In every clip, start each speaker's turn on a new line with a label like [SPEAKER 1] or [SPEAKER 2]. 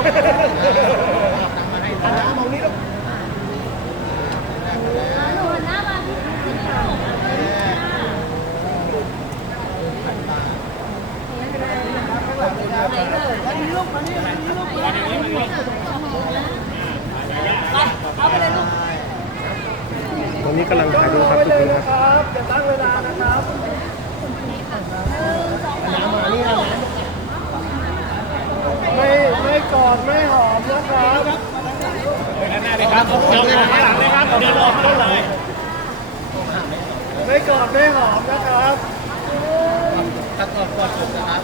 [SPEAKER 1] Thank you.
[SPEAKER 2] ไม่ไม่กอ
[SPEAKER 1] ดไม่หอมนะครับ
[SPEAKER 2] ครับเดี๋ยวหลังเลยครับเดี๋ยวรอเข้าเลย
[SPEAKER 1] ไม่กอดไม่หอมนะครับ
[SPEAKER 2] ตัดกอดกอดนะครับ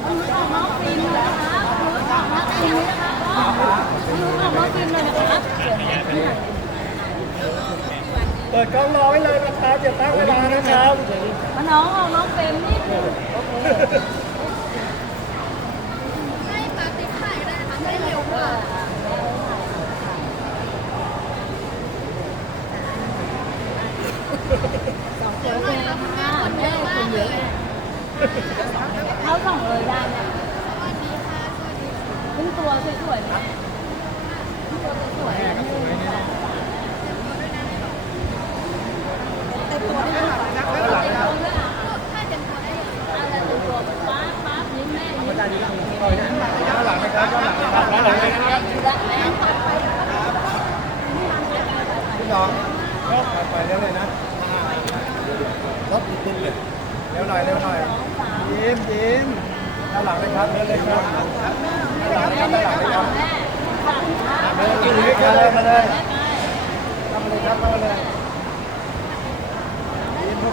[SPEAKER 3] หนูออกน้องฟิล์มเลยนะคะหนูออกน้องฟิล์มเลยนะคะหนูออกน้องฟิล์มเลยนะคะเดี๋ยวนะที่ไหน
[SPEAKER 1] เปิดกล้องรอไว้เลยนะครับอย่า ตั้งเวลานะครับ
[SPEAKER 3] มาน้องออกน้องฟิล์มนี่โอเคให้ปาติ๊กถ่ายได้นะคะไม่เร็วกว่าสองคนเลยค่ะคนเยอะมากเลยเขาส่องเลยได้เนี่ยสวัสดีค่ะสวัสดีขึ้นตัวสวยๆนะขึ้นตัวสวยๆ นะหนึ่งสองสามแต่ตัวไม่หลับนะแต่ตัวด้วยอ่ะถ้าเต็มตัว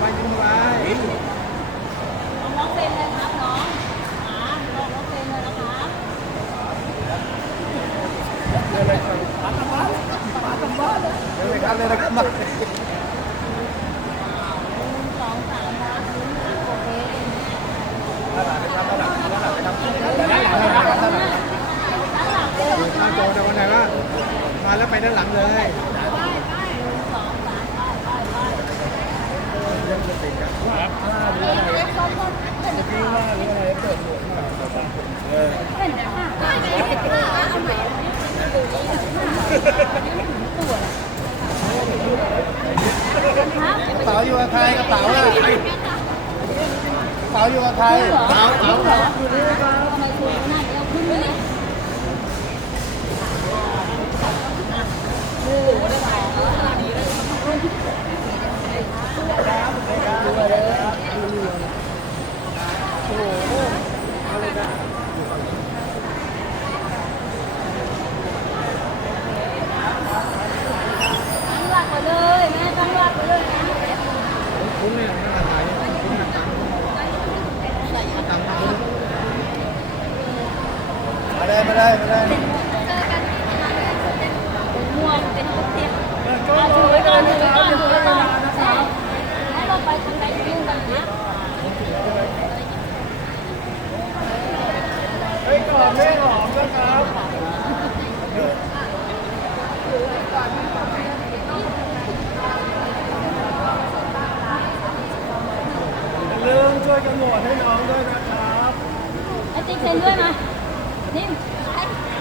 [SPEAKER 3] ได้ยังอะไรเต็มตัวป้าป้ายิ้มแม่ยิ้มแม่ยิ้ม
[SPEAKER 2] หลังนะครับหลังนะครับหลังนะครับ
[SPEAKER 3] แม่ปัดไป
[SPEAKER 2] พี่น้องไปเร็วเลยนะรถติดเลยเร็วหน่อยเร็วหน่อยยิ้มยิ้มด้านหลังเลยครับเร็วเลยครับด้านหลังเลยครับด้านหลังเลยครับ
[SPEAKER 3] แม่
[SPEAKER 2] เดินกินเลยมาเลยมาเลยทำมาเลยครับทำมาเลยยิ้มเข้าไปยิ้มเข้าไป
[SPEAKER 3] น้องเป็นเลยครับน้องขาน้องน้องเป็นเลยนะคะ
[SPEAKER 2] เร็วเลยครับเร็วเลยครับเร็วเลยครับมา
[SPEAKER 3] หนึ่งสองสามนะยิ้มโอเค
[SPEAKER 2] ด้านหลังเลยครับด้านหลังด้านหลังเลยครับด้านหลังเลยครับด้านหลัง
[SPEAKER 3] ด้านหลังเลย
[SPEAKER 2] หน้าจอจะวันไหนวะมาแล้วไปด้านหลังเลย
[SPEAKER 3] สองสามไปไปไป
[SPEAKER 2] เรื่องสติกัน
[SPEAKER 3] เล็กซ้อนซ้อนเป็นค่ะ
[SPEAKER 2] หรืออะไรเปิดหมวกเออ
[SPEAKER 3] เป็นค่ะได้ไหมเอาใหม่ครับ
[SPEAKER 2] กระเป๋าอยู่กับใครกระเป๋าอะกระเป๋าอยู่กับใคร
[SPEAKER 3] เหรอเป๋าอยู่นี่ครับทำไมคุณหน้าเดียวขึ้นเลยตั้งหลักไปเลยแม่ตั้งหลักไปเลยนะ
[SPEAKER 2] คุ้มเนี่ยน่าถ่ายคุ้มหนักตังค์ตังค์ มาเลยมาเลยมาเลย
[SPEAKER 3] เป็นม่วงเป็นตุ๊กเตียเอาถือไว้ก่อนถือไว้ก่อนถือไว้ก่อนให้เราไปทางไหนวิ่งกันนะ
[SPEAKER 1] ไม่กอดไม่หอมนะครับ อย่าลืมช่วยกันโหวตให้น้องด้วยนะครับ
[SPEAKER 3] ไอ้ติ๊กเซ็นด้วยมานิ่ม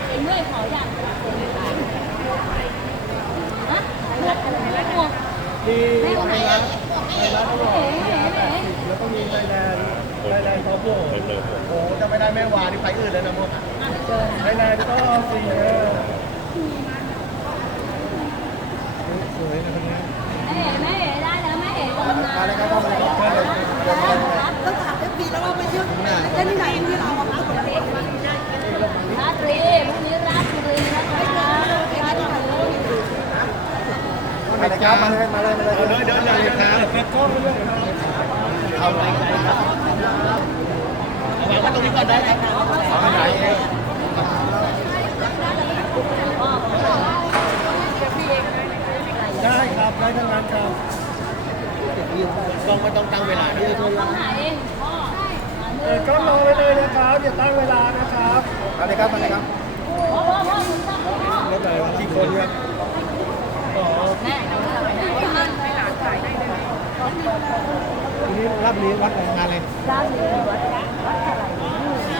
[SPEAKER 3] เซ็นด้วยขออย่างฮะหมวกอะไรหมวก
[SPEAKER 1] ดี
[SPEAKER 3] แม่คนไหนอะเอ๋เอ๋เอ๋
[SPEAKER 1] แล้วก็มีไทยแลนด์ไทยแลนด์ท็อปโหวต
[SPEAKER 2] โอ้จะไม่ได้แม่วาที่ไปอื่นเลยนะพวก
[SPEAKER 3] เจอ
[SPEAKER 1] ไทยแลนด์ก็สี่เออสวยนะคนนี้
[SPEAKER 3] แม่เอ๋แม่เอ๋ได้แล้วแม่เอ๋ลงมา
[SPEAKER 2] มาเลยครับเข้ามาเลยครับ
[SPEAKER 3] ต้องถามเอฟพีแล้วว่าไปเที่ยวเล่นที่ไหนที่เราอะครับราตรีพรุ่งนี้ราตรีนะคะราตรี
[SPEAKER 2] เลยครับ มาเลยมาเลยมาเลย
[SPEAKER 1] เดินเดินเลยครับ
[SPEAKER 2] เอาไหนครับ
[SPEAKER 1] วางไว้ตรงนี้ก่อนได้ครับ
[SPEAKER 2] เอาไหนเอง
[SPEAKER 1] ได้ครับ ได้ทั้งนั้นครับต้องไม่ต้องตั้งเวลาที่จะช่วย
[SPEAKER 3] ต้องหาเองพ่อ
[SPEAKER 1] เออก็รอไปเลยนะครับอย่าตั้งเวลานะครับ
[SPEAKER 2] เอาเลยครับมาเลยครับ
[SPEAKER 3] พ่อพ่อพ่อหนูจับพ่อ
[SPEAKER 1] รถอะไรวะกี่คนครับอ๋อ
[SPEAKER 3] แม่เอาไปไหน
[SPEAKER 1] ทีนี้รั บนี้วัดงานเลย
[SPEAKER 3] จ้าสิวัดวัดอะไร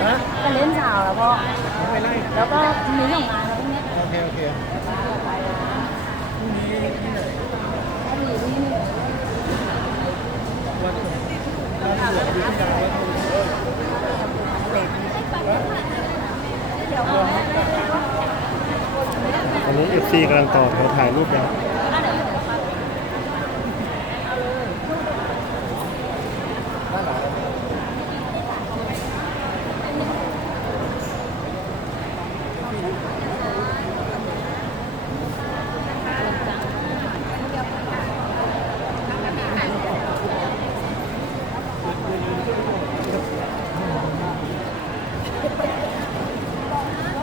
[SPEAKER 1] นะ
[SPEAKER 3] ก็เล่นสาวแล้วพ่อ
[SPEAKER 1] ไม่ไล่
[SPEAKER 3] แล้วก็มีของงานแล้วพวกเนี้ย
[SPEAKER 1] โอเคโอเค
[SPEAKER 3] ไปนะ
[SPEAKER 1] พรุ่งนี้ที่ไหน
[SPEAKER 3] ถ้ามีที่นี่
[SPEAKER 1] วัดวัดหลวงอยู่ที่ไหนวัด
[SPEAKER 4] อันนี้ FC กำลังต่อแถวถ่ายรูปแล้ว
[SPEAKER 2] ด้านหลัง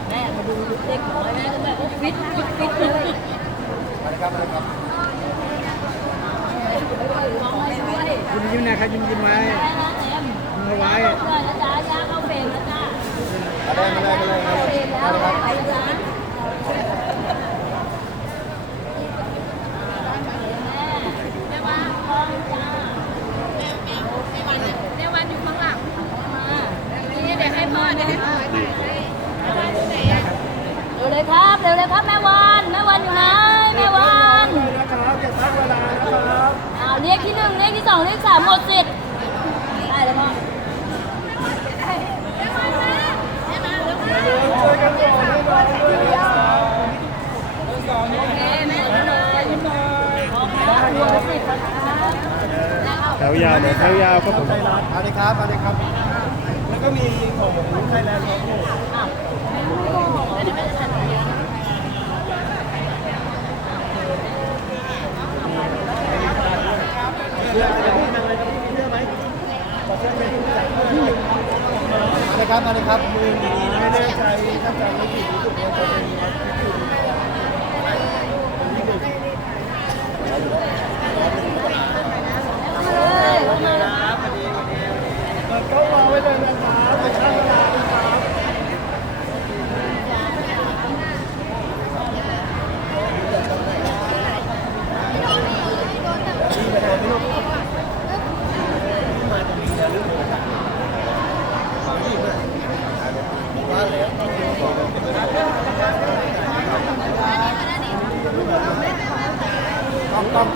[SPEAKER 3] แม่มาดูเด็กน้อยแม่ก็แบบฟิตฟิตฟิตเลย
[SPEAKER 2] มาเลยครับมาเลยครับ
[SPEAKER 3] มองไม่ช่ว ยิ้
[SPEAKER 1] มนะครับยิ้มยิ้มไว้
[SPEAKER 3] แม่นะเต็ม
[SPEAKER 1] เอาไว้
[SPEAKER 3] เกิดนะจ๊ะย่าเข้าเฟรมนะจ๊ะ
[SPEAKER 2] มาเลยมาเลยมาเลย
[SPEAKER 3] เข้าเฟรมแล้วไปจ้ะแม่มาพ่อจ้า
[SPEAKER 5] ในวันอยู่ข้างหลัง
[SPEAKER 3] มา
[SPEAKER 5] นี่เดี๋ยวให้พ่อเดี๋ยวให้พ่อไปให้
[SPEAKER 3] เร็วเลยครับ เร็วเลยครับ แม่วัน แม่วันอยู่ไหนแม่วัน สองรียกที่สามหมดสิทธิ์ได้เลยพ่อ
[SPEAKER 1] ช่วยกันก่อนให้น้องด้วยนะครับ
[SPEAKER 3] โอเคแม่อแถ
[SPEAKER 4] วยาวเดี๋ยแถวยาวครับผม
[SPEAKER 2] เอาเลยครับเอาเลยครับ
[SPEAKER 1] แล้วก็มีของไทยแลนด์ของผม
[SPEAKER 3] อ้าวไม่รู้ไม่รู้ไม่ได้ทันเดียว
[SPEAKER 1] เสื้อจะมีอะไรเสื้อไหมขอเสื้อเป็นผู้จัด
[SPEAKER 2] มาเลยครับมาเลยครับมือ
[SPEAKER 1] ไม่แน่ใจถ้าจำไม่ผิดรู้สึกว่าจะเป็นวัดที่อยู่ที่หนึ่ง
[SPEAKER 3] เลยเข้ามา
[SPEAKER 1] ต้องไว้เลยนะครับไปตั้งเวลานะครับ
[SPEAKER 2] ต้องต้อง